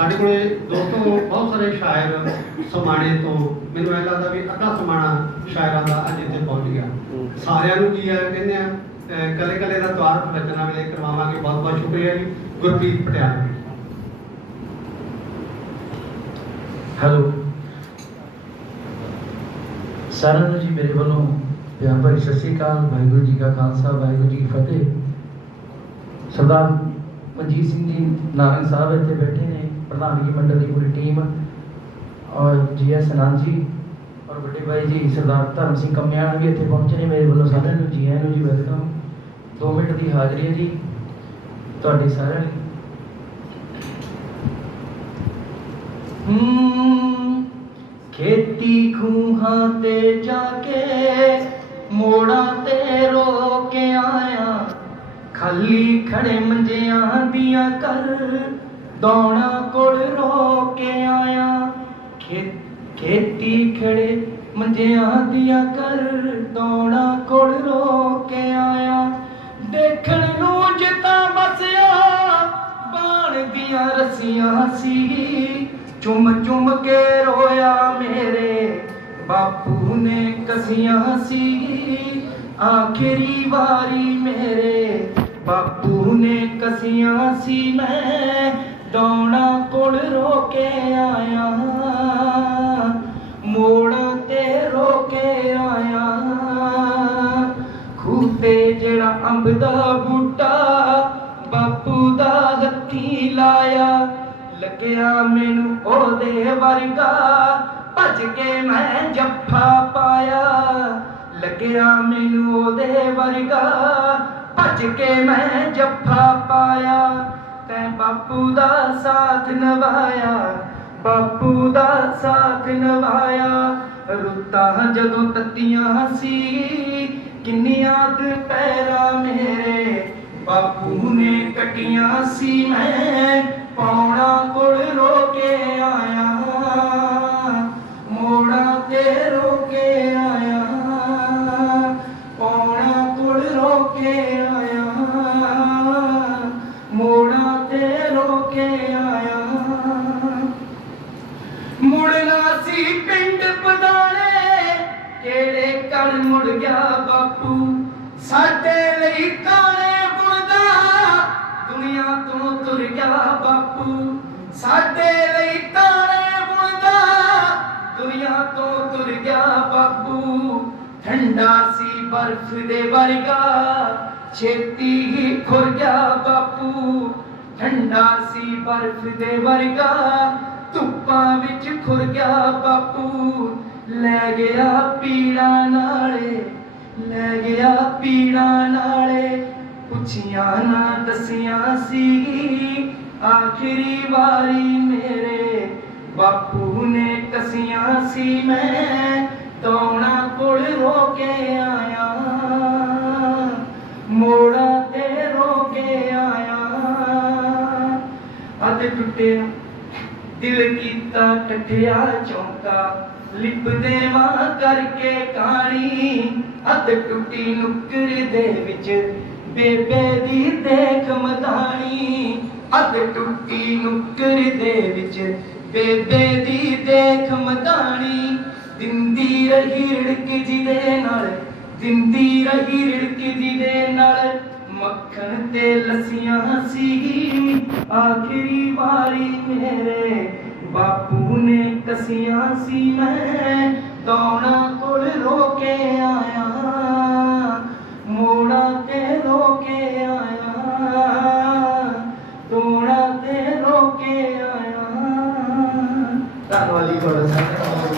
ਸਾਡੇ ਕੋਲੇ ਦੋਸਤੋ ਬਹੁਤ ਸਾਰੇ ਸ਼ਾਇਰ ਸਮਾਣੇ ਤੋਂ ਮੈਨੂੰ ਇਹ ਲੱਗਦਾ ਵੀ ਅੱਧਾ ਸਮਾਣਾ ਸ਼ਾਇਰਾਂ ਦਾ ਅੱਜ ਇੱਥੇ ਪਹੁੰਚ ਗਿਆ। ਸਾਰਿਆਂ ਨੂੰ ਕੀ ਆ ਕਹਿੰਦੇ ਆ ਕੱਲੇ ਕੱਲੇ ਦਾ ਤਵਾਰਫ ਰਚਨਾ ਵੇਲੇ ਕਰਵਾਵਾਂਗੇ। ਬਹੁਤ ਬਹੁਤ ਸ਼ੁਕਰੀਆ ਜੀ ਗੁਰਪ੍ਰੀਤ ਪਟਿਆਲਾ ਜੀ। ਹੈਲੋ। ਸਾਰਿਆਂ ਨੂੰ ਜੀ ਮੇਰੇ ਵੱਲੋਂ ਪਿਆਰ ਭਰੀ ਸਤਿ ਸ਼੍ਰੀ ਅਕਾਲ ਵਾਹਿਗੁਰੂ ਜੀ ਕਾ ਖਾਲਸਾ ਵਾਹਿਗੁਰੂ ਜੀ ਕੀ ਫਤਿਹ। ਸਰਦਾਰ ਮਨਜੀਤ ਸਿੰਘ ਜੀ ਨਾਰੰਗ ਸਾਹਿਬ ਇੱਥੇ ਬੈਠੇ ਨੇ। ਪ੍ਰਧਾਨਗੀ ਮੰਡਲ ਦੀ ਪੂਰੀ ਟੀਮ, ਔਰ ਜੀ ਆਨੰਦ ਜੀ, ਔਰ ਵੱਡੇ ਭਾਈ ਜੀ ਸਰਦਾਰ ਧਰਮ ਸਿੰਘ ਕਮਿਆਣ ਵੀ ਇੱਥੇ ਪਹੁੰਚੇ ਨੇ ਮੇਰੇ ਵੱਲੋਂ ਸਾਰਿਆਂ ਨੂੰ। ਜੀ ਆਇਆਂ ਨੂੰ ਜੀ ਵੈਲਕਮ। 2 ਮਿੰਟ ਦੀ ਹਾਜ਼ਰੀ ਹੈ ਜੀ ਤੁਹਾਡੀ ਸਾਰਿਆਂ ਲਈ। ਖੇਤੀ ਖੂਹਾਂ ਤੇ ਜਾ ਕੇ ਮੋੜਾਂ ਤੇ ਰੋ ਕੇ ਆਇਆ। ਖਾਲੀ ਖੜੇ ਮੰਜਿਆਂ ਦੀਆਂ ਕਰ ਦੌਣਾ ਕੋਲ ਰੋ ਕੇ ਆਇਆ। ਖੇਤੀ ਖੜੇ ਮੰਜਿਆਂ ਦੀਆਂ ਕਰ ਦੌਣਾ ਕੋਲ ਰੋ ਕੇ ਆਇਆ। ਦੇਖਣ ਨੂੰ ਜਿੱਤਾ ਬਸਿਆ ਬਾਣ ਦੀਆਂ ਰਸੀਆਂ ਸੀ। ਚੁੰਮ ਚੁੰਮ ਕੇ ਰੋਇਆ ਮੇਰੇ ਬਾਪੂ ਨੇ ਕਸੀਆਂ ਸੀ। ਆਖਰੀ ਵਾਰੀ ਮੇਰੇ ਬਾਪੂ ਨੇ ਕਸੀਆਂ ਸੀ। ਮੈਂ ਡੌਣਾ ਕੋਲ ਰੋ ਕੇ ਆਇਆ। ਮੋੜ ਤੇ ਰੋ ਕੇ ਆਇਆ। ਖੂਤੇ ਜਿਹੜਾ ਅੰਬ ਦਾ ਬੂਟਾ, ਬਾਪੂ ਦਾ ਹੱਥੀ ਲਾਇਆ। ਲੱਗਿਆ ਮੈਨੂੰ ਉਹਦੇ ਵਰਗਾ, ਭੱਜ ਕੇ ਮੈਂ ਜੱਫਾ ਪਾਇਆ। ਲੱਗਿਆ ਮੈਨੂੰ ਉਹਦੇ ਵਰਗਾ, ਭੱਜ ਕੇ ਮੈਂ ਜੱਫਾ ਪਾਇਆ। ਤੈਂ ਬਾਪੂ ਦਾ ਸਾਥ ਨਵਾਇਆ ਬਾਪੂ ਦਾ ਸਾਥ ਨਵਾਇਆ ਰੁੱਤਾਂ ਜਦੋਂ ਤੱਤੀਆਂ ਸੀ ਕਿੰਨੀਆਂ ਦੁਪਹਿਰਾਂ ਮੇਰੇ। ਬਾਪੂ ਨੇ ਕਟੀਆਂ ਸੀ ਮੈਂ ਪੌਣਾ ਕੋਲ ਰੋ ਕੇ ਆਇਆ। ਮੋੜਾ ਤੇ ਰੋ ਕੇ ਕਣ ਮੁੜ ਗਿਆ ਬਾਪੂ। ਸਾਡੇ ਲਈ ਕਾਣੇ ਬੁਣਦਾ ਦੁਨੀਆ ਤੋਂ ਤੁਰ ਗਿਆ ਬਾਪੂ। ਸਾਡੇ ਲਈ ਕਾਣੇ ਬੁਣਦਾ ਦੁਨੀਆ ਤੋਂ ਤੁਰ ਗਿਆ ਬਾਪੂ। ਠੰਡਾ ਸੀ ਬਰਫ਼ ਦੇ ਵਰਗਾ, ਛੇਤੀ ਹੀ ਖੁਰ ਗਿਆ ਬਾਪੂ। ਠੰਡਾ ਸੀ ਬਰਫ਼ ਦੇ ਵਰਗਾ, ਧੁੱਪਾਂ ਵਿੱਚ ਖੁਰ ਗਿਆ ਬਾਪੂ। ਲੈ ਗਿਆ ਪੀੜਾ ਨਾਲੇ, ਲੈ ਗਿਆ ਪੀੜਾ ਨਾਲੇ। ਪੁੱਛੀਆਂ ਨਾ, ਦਸੀਆਂ ਸੀ, ਆਖਰੀ ਵਾਰੀ ਮੇਰੇ ਬਾਪੂ ਨੇ ਕਸੀਆਂ ਸੀ, ਮੈਂ ਦੌਣਾ ਕੋਲ ਰੋ ਕੇ ਆਇਆ। ਮੋੜਾ ਤੇ ਰੋ ਕੇ ਆਇਆ। ਅਤੇ ਟੁੱਟਿਆ ਦਿਲ ਕੀਤਾ ਟੱਠਿਆ ਚੌਂਕਾ ਲਿਪ ਦੇਵਾ ਕਰਕੇ ਕਾਣੀ। ਅਦ ਟੁੱਟੀ ਨੁਕਰ ਦੇ ਵਿੱਚ ਬੇਬੇ ਦੀ ਦੇਖ ਮਦਾਣੀ ਅਦ ਟੁੱਟੀ ਨੁਕਰ ਦੇ ਵਿੱਚ ਬੇਬੇ ਦੀ ਦੇਖ ਮਦਾਣੀ ਦਿੰਦੀ ਰਹੀ ਰੜਕ ਜਿਹਦੇ ਨਾਲ, ਦਿੰਦੀ ਰਹੀ ਰੜਕ ਜਿਹਦੇ ਨਾਲ। ਮੱਖਣ ਤੇ ਲੱਸੀਆਂ ਸੀ, ਆਖਰੀ ਵਾਰੀ ਕਸੀਆਂ ਸੀ ਮੈਂ ਦੌਣਾ ਕੋਲ ਰੋ ਕੇ ਆਇਆ। ਮੋੜਾ ਤੇ ਰੋ ਕੇ ਆਇਆ। ਦੌਣਾ ਤੇ ਰੋ ਕੇ ਆਇਆ। ਧੰਨਵਾਦ ਤੁਹਾਡਾ। ਸਾਰਿਆਂ